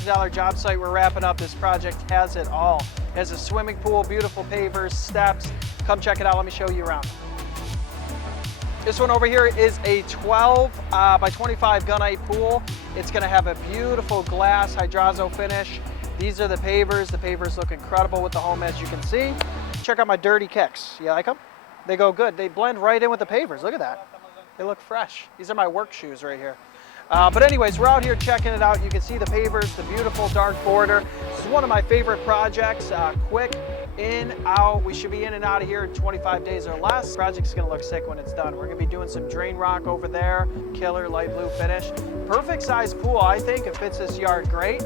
$100,000 job site we're wrapping up. This project has it all. It has a swimming pool, beautiful pavers, steps. Come check it out. Let me show you around. This one over here is a 12 by 25 gunite pool. It's going to have a beautiful glass hydrazzo finish. These are the pavers. The pavers look incredible with the home, as you can see. Check out my dirty kicks. You like them? They go good. They blend right in with the pavers. Look at that. They look fresh. These are my work shoes right here. But anyways, we're out here checking it out. You can see the pavers, the beautiful dark border. This is one of my favorite projects. Quick, in, out. We should be in and out of here in 25 days or less. The project's gonna look sick when it's done. We're gonna be doing some drain rock over there. Killer light blue finish. Perfect size pool, I think. It fits this yard great.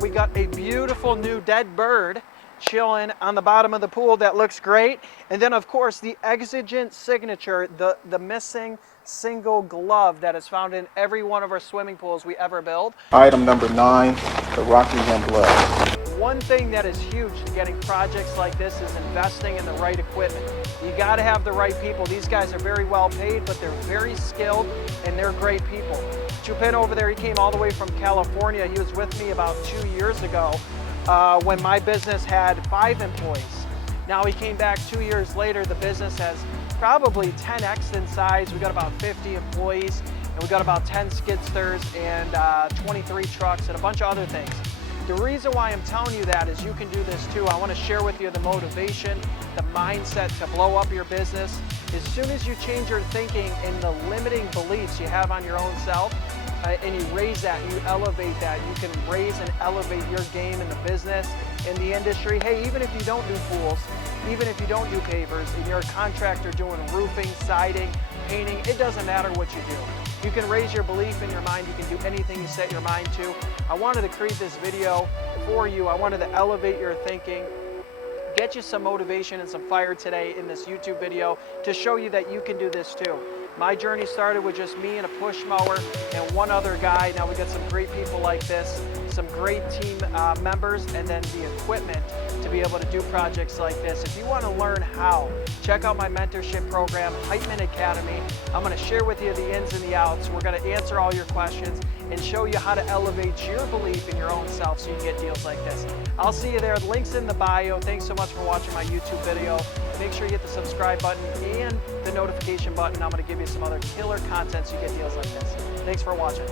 We got a beautiful new dead bird chilling on the bottom of the pool. That looks great. And then of course the exigent signature, the missing single glove that is found in every one of our swimming pools we ever build. Item number 9, the Rockingham glove. One thing that is huge to getting projects like this is investing in the right equipment. You got to have the right people. These guys are very well paid, but they're very skilled and they're great people. Chupin over there, he came all the way from California. He was with me about 2 years ago when my business had 5 employees. Now he came back 2 years later. The business has probably 10x in size. We got about 50 employees, and we got about 10 skidsters and 23 trucks and a bunch of other things. The reason why I'm telling you that is you can do this too. I want to share with you the motivation, the mindset to blow up your business. As soon as you change your thinking and the limiting beliefs you have on your own self, and you raise that, you elevate that, you can raise and elevate your game in the business, in the industry. Hey, even if you don't do pools, even if you don't do pavers, and you're a contractor doing roofing, siding, painting, it doesn't matter what you do. You can raise your belief in your mind. You can do anything you set your mind to. I wanted to create this video for you. I wanted to elevate your thinking, get you some motivation and some fire today in this YouTube video to show you that you can do this too. My journey started with just me and a push mower and one other guy. Now we got some great people like this, some great team members, and then the equipment to be able to do projects like this. If you want to learn how, check out my mentorship program, Heitmann Academy. I'm going to share with you the ins and the outs. We're going to answer all your questions and show you how to elevate your belief in your own self so you can get deals like this. I'll see you there. The link's in the bio. Thanks so much for watching my YouTube video. Make sure you hit the subscribe button and the notification button. I'm going to give you some other killer content so you get deals like this. Thanks for watching.